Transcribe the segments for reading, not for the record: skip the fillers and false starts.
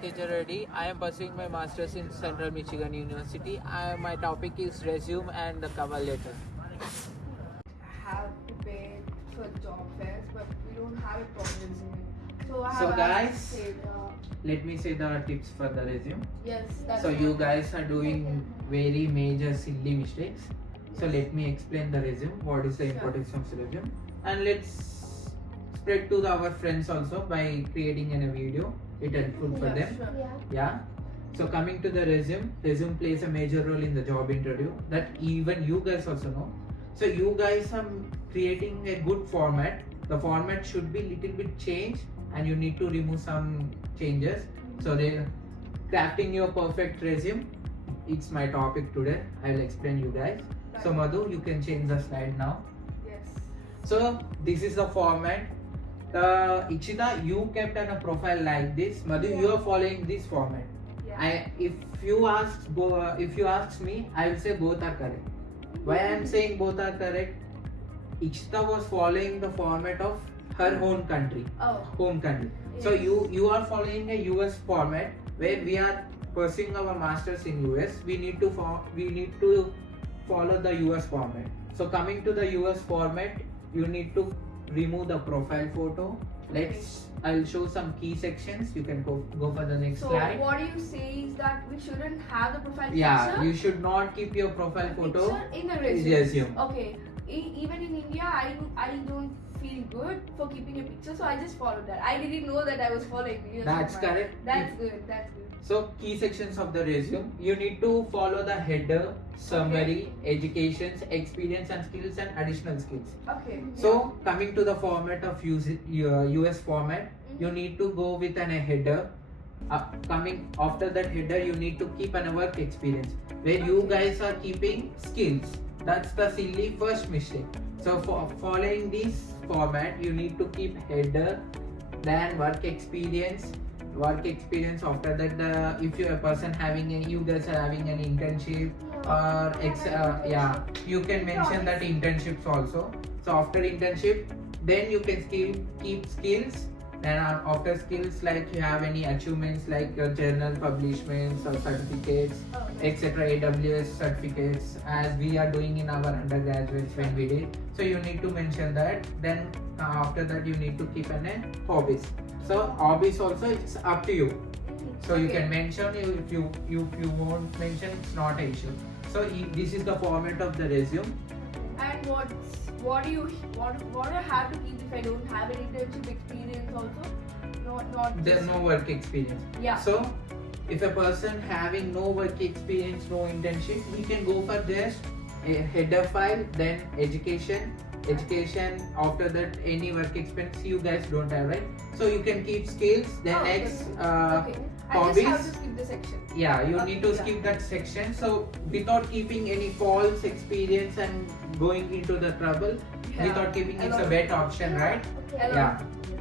Teja Reddy. I am pursuing my master's in Central Michigan University. My topic is resume and the cover letter. Have to pay for job fairs, but we don't have a proper resume. So I So have guys, said, Let me say the tips for the resume. yes, that's So you what- guys are doing very major silly mistakes. So let me explain the resume. What is the Sure. importance of resume? And let's spread to our friends also by creating a video. It helpful for Yeah, them. sure. Yeah. So coming to the resume plays a major role in the job interview. That even you guys also know. So you guys are creating a good format. The format should be little bit changed, and you need to remove some changes. So crafting your perfect resume. It's my topic today. I will explain you guys. So Madhu, you can change the slide now. Yes. So this is the format. Ichita, you kept on a profile like this. Madhu, you are following this format. Yeah. If you ask me, I will say both are correct. Why I am saying both are correct? Ichita was following the format of her own country, Oh. home country. So Yes. you are following a US format where we are pursuing our masters in US. We need to follow the US format. So coming to the US format, you need to remove the profile photo. I'll show some key sections. You can go for the next So slide. what do you say is that we shouldn't have the profile Yeah, picture? you should not keep your profile photo. Picture in the resume. Resume. Okay. Even in India, I don't feel good for keeping a picture, so I just followed that. I didn't know that I was following the US That's format. correct. That's good. That's good. So key sections of the resume, you need to follow the header, summary, educations, experience and skills and additional skills. Okay. So coming to the format of US format, you need to go with a header. Coming after that header, you need to keep an work experience where you guys are keeping skills. That's the silly first mistake. So for following this format, you need to keep header, then work experience. After that, if you're a person you guys are having an internship or you can mention that internships also. So after internship, then you can keep skills. Then after skills, like you have any achievements like journal publishments or certificates, etc. AWS certificates, as we are doing in our undergraduates when we did. So you need to mention that. Then after that, you need to keep an hobbies. So hobbies also, it's up to you. So you can mention, if you won't mention, it's not an issue. So this is the format of the resume. And what do you have to keep if I don't have an internship experience also? Not There's just- no work experience. Yeah. So if a person having no work experience, no internship, he can go for just a header file, then education. After that, any work experience you guys don't have, right? So you can keep skills. Then Oh, next okay. I hobbies. just have to skip the section. Yeah, you need to Yeah. skip that section. So without keeping any false experience and going into the trouble, Yeah. without keeping, it's a Hello. better option, right? Okay. Hello. Yeah.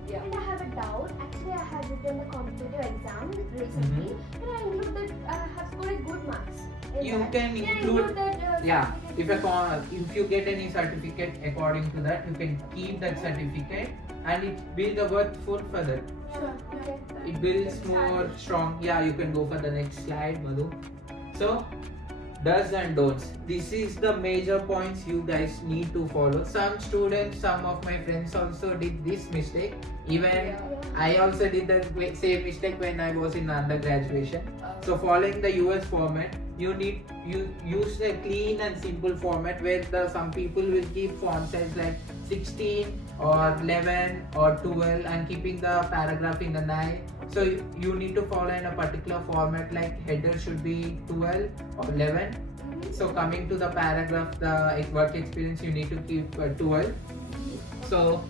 Yeah. And I have a doubt. Actually, I have written a competitive exam recently, and I include that I have scored good marks. in You that. can I include, that. yeah. certificate? If you get any certificate according to that, you can keep that certificate, and it builds the worthful further. Sure. Okay. It builds more strong. Yeah, you can go for the next slide, Madhu. So does and don'ts. This is the major points you guys need to follow. Some students, some of my friends also did this mistake. Even I also did the same mistake when I was in undergraduation. So following the US format, you use a clean and simple format where some people will keep font size like 16 or 11 or 12 and keeping the paragraph in the 9. So you need to follow in a particular format, like header should be 12 or 11. So coming to the paragraph, the work experience, you need to keep 12. So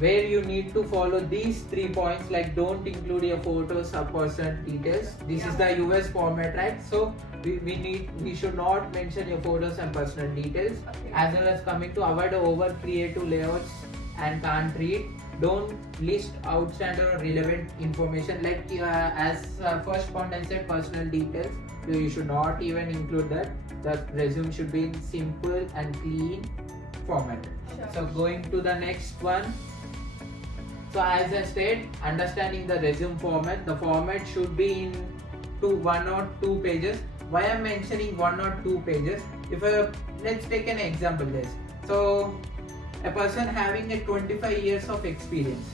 where you need to follow these 3 points, like don't include your photos or personal details. This is the US format, right? So we should not mention your photos and personal details. Okay. As well as coming to avoid over creative layouts and can't read. Don't list outstanding or relevant information, like as first point I said, personal details. So you should not even include that. The resume should be in simple and clean format. Sure. So going to the next one, So as I said, understanding the resume format, the format should be in one or two pages. Why I'm mentioning one or two pages? Let's take an example this. So a person having a 25 years of experience.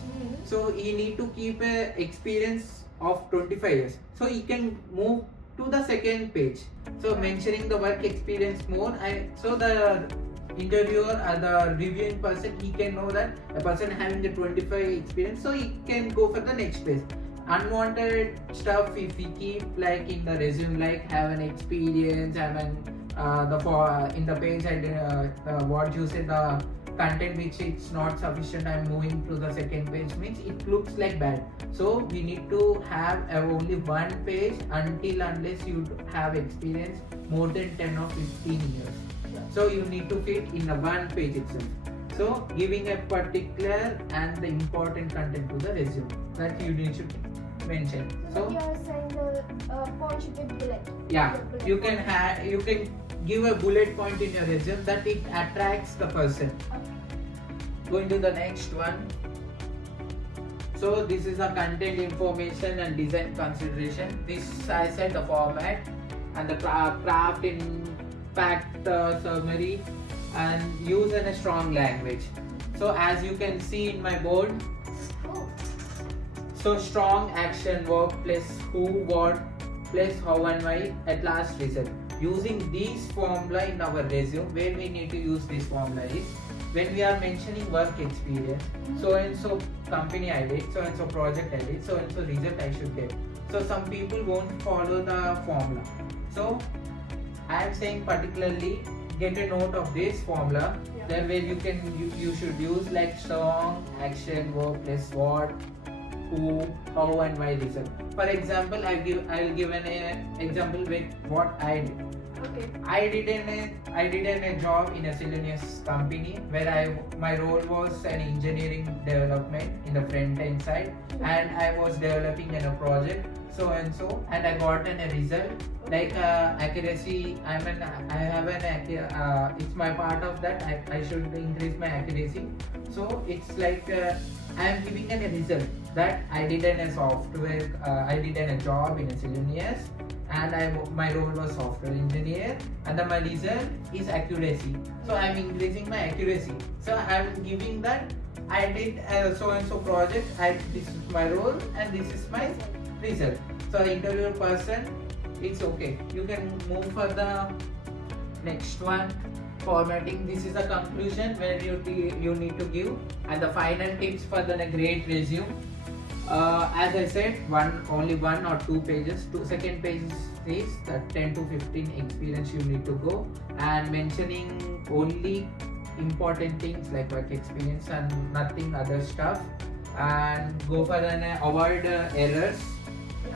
So he need to keep a experience of 25 years. So he can move to the second page. So mentioning the work experience more, so the interviewer or the reviewing person, he can know that a person having the 25 experience, so he can go for the next page. Unwanted stuff, if we keep like in the resume, like have an experience, have an in the page I did, what you said, the content which it's not sufficient, I'm moving to the second page, means it looks like bad. So we need to have only one page unless you have experience more than 10 or 15 years. So you need to fit in the one page itself. So giving a particular and the important content to the resume that you need to mention. So you are saying the point should be bullet. Yeah, you can give a bullet point in your resume that it attracts the person. Going to the next one. So this is a content information and design consideration. This I said the format and the craft impact summary and use in a strong language. So as you can see in my board, so strong action verb plus who, what plus how and why at last result. Using these formula in our resume, where we need to use this formula is when we are mentioning work experience, so and so company I did, so and so project I did, so and so result I should get. So some people won't follow the formula. So I am saying particularly get a note of this formula. Then where you should use like strong action verb plus what, who, how and why result. For example, I'll give an example with what I did. Okay. I did a job in a Selenius company where my role was an engineering development in the front end side, and I was developing in a project so and so, and I got a result like accuracy. It's my part of that. I should increase my accuracy. So it's like I am giving a result that I did a software. I did a job in a Selenius, and my role was software engineer, and my result is accuracy. So I am increasing my accuracy. So I am giving that I did a so and so project. This is my role and this is my result. So the interviewer person, it's okay. You can move for the next one. Formatting. This is the conclusion where you need to give, and the final tips for the great resume. As I said, only one or two pages. Second page is the 10 to 15 experience you need to go, and mentioning only important things like work experience and nothing other stuff, and go for avoid errors.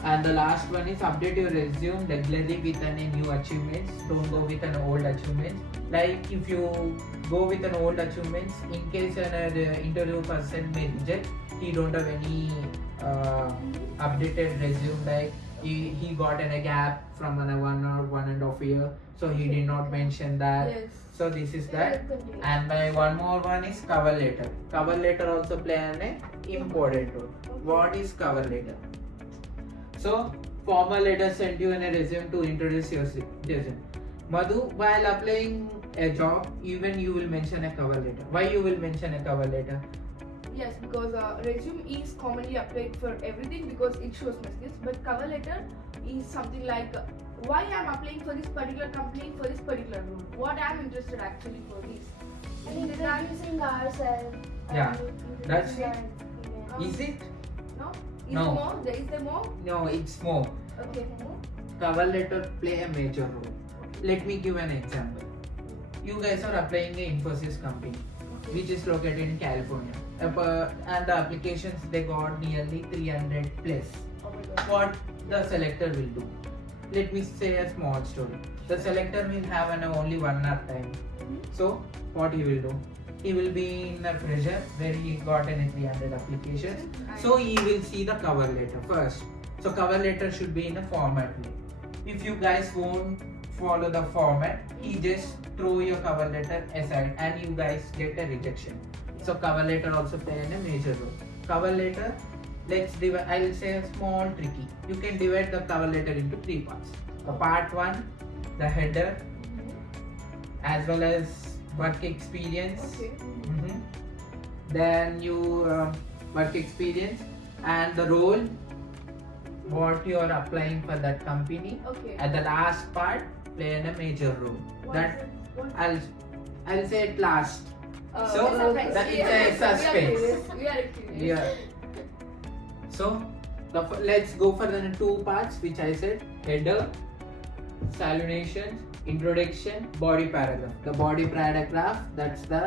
And the last one is update your resume regularly with any new achievements. Don't go with an old achievements. Like if you go with an old achievements, in case an interview person may reject, he don't have any updated resume, like he got a gap from 1.5 year, so he did not mention that. Yes. So this is that. And my one more one is cover letter. Cover letter also play an important role. What is cover letter? So formal letter sent you in a resume to introduce your resume. Madhu, while applying a job, even you will mention a cover letter. Why you will mention a cover letter? Yes, because resume is commonly applied for everything because it shows my skills. But cover letter is something like why I am applying for this particular company for this particular role. What I am interested actually for this. And introducing ourselves. Yeah, that's it. Is it? No? Is No. there more? Is there more? No, it's more. Okay. Cover letter play a major role. Let me give an example. You guys are applying a Infosys company, which is located in California, and the applications they got nearly 300 plus. Oh my god. What the selector will do? Let me say a small story. The selector will have only 1 hour time. So what he will do? He will be in a pressure where he got 300 applications. So he will see the cover letter first. So cover letter should be in a format way. If you guys won't follow the format, he just throw your cover letter aside and you guys get a rejection. So cover letter also play a major role. cover letter, let's divide. I'll say a small tricky. You can divide the cover letter into 3 parts. The part 1, the header, as well as work experience. Okay. Then you work experience and the role, what you are applying for that company. Okay. At the last part, playing a major role. What That is it? What? I'll say it last. So, okay. that it's a suspense. We are curious. Yeah. So let's go for the 2 parts which I said: header, salutation, introduction, body paragraph. The body paragraph, that's the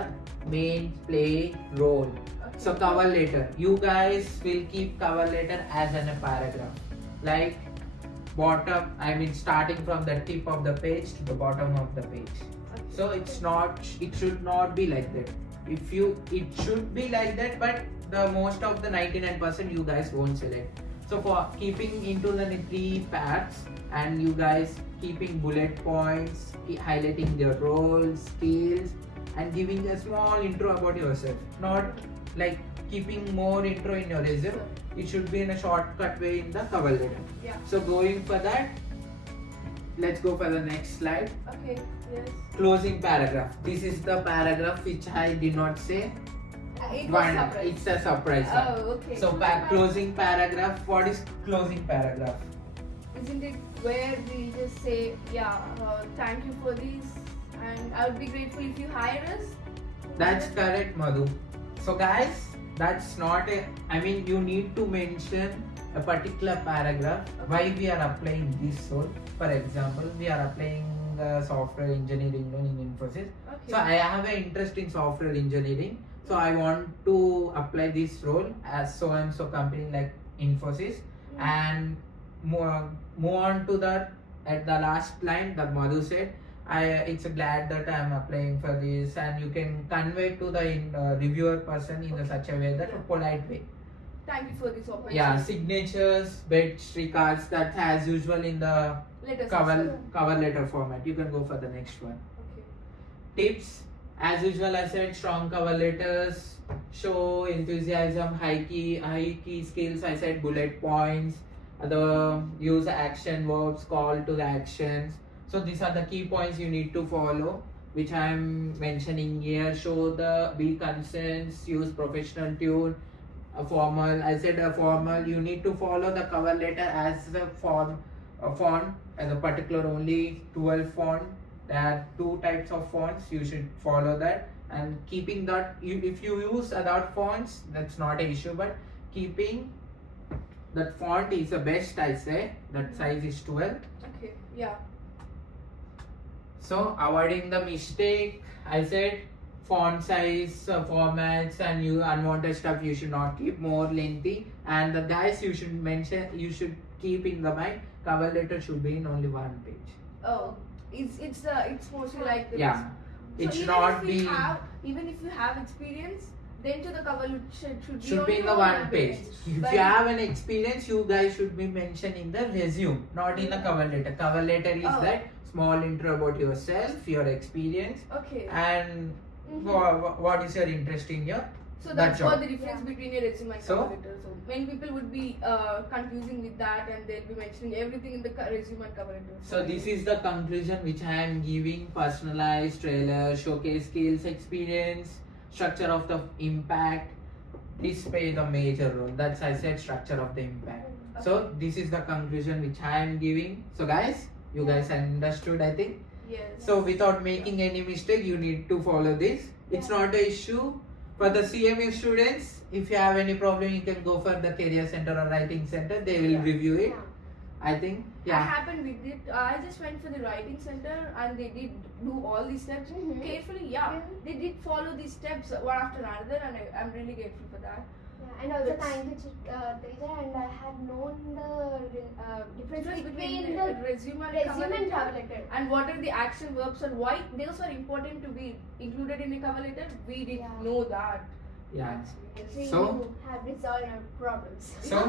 main play role. Okay. So cover letter, you guys will keep cover letter as in a paragraph, like bottom. I mean, starting from the tip of the page to the bottom of the page. Okay. So it's not. It should not be like that. It should be like that, but the most of the 99% you guys won't select. So for keeping into the 3 parts and you guys keeping bullet points, highlighting your roles, skills, and giving a small intro about yourself. Not like keeping more intro in your resume. It should be in a shortcut way in the cover letter. Yeah. So going for that, let's go for the next slide. Okay. Yes. Closing paragraph. This is the paragraph which I did not say. It was surprise. It's a surprise. Oh, okay. So closing paragraph. What is closing paragraph? Isn't it where we just say, yeah, thank you for this, and I would be grateful if you hire us? That's correct, Madhu. So guys, that's not a. I mean, you need to mention a particular paragraph why we are applying this role. For example, we are applying software engineering in Infosys. Okay. So I have an interest in software engineering. So I want to apply this role as so and so company like Infosys, and move on to that. At the last line, the Madhu said, it's glad that I am applying for this, and you can convey to the reviewer person in such a way that a polite way. Thank you for this opportunity. Yeah, signatures, badge, cards, that as usual in the Let us cover letter format. You can go for the next one. Okay. Tips, as usual, I said strong cover letters, show enthusiasm, high key skills. I said bullet points, the use action verbs, call to the actions. So these are the key points you need to follow, which I am mentioning here. Show the be conscious, use professional tune, a formal. I said a formal. You need to follow the cover letter as a font, as a particular only 12 font. There are 2 types of fonts. You should follow that, and keeping that. If you use other fonts, that's not an issue. But keeping that font is the best. I say that size is 12. Okay. Yeah. So avoiding the mistake, I said font size, formats, and unwanted stuff you should not keep more lengthy. And the guys you should keep in the mind, cover letter should be in only 1 page. Oh, it's mostly like this. Yeah, So it should even not if we be. even if you have experience, then to the cover should Should be only in the 1 page. If But you have an experience, you guys should be mentioned in the resume, not in the cover letter. Cover letter is Oh. that small intro about yourself, your experience, Okay. and what is your interest in your. So that's job. what the difference Yeah. between a resume and So- cover letter. So many people would be confusing with that, and they'll be mentioning everything in the resume and cover letter. So this is the conclusion which I am giving: personalized trailer, showcase skills, experience, structure of the impact. This plays a major role. That's I said structure of the impact. So this is the conclusion which I am giving. So guys, you guys understood, I think. Yes. So without making any mistake, you need to follow this. It's not an issue. For the CME students, if you have any problem, you can go for the career center or writing center. They will Yeah. review it. Yeah. I think. I Yeah. happened with it. I just went for the writing center, and they did do all these steps carefully. Yeah, they did follow these steps one after another, and I'm really grateful for that. Yeah, and also thank you, Teresa, and I had known the difference between the resume and resume and cover letter. and what are the action verbs and why those are important to be included in the cover letter. We did Yeah. know that. Yeah. Actually, yes. So So- you have resolved our problems. So Yes.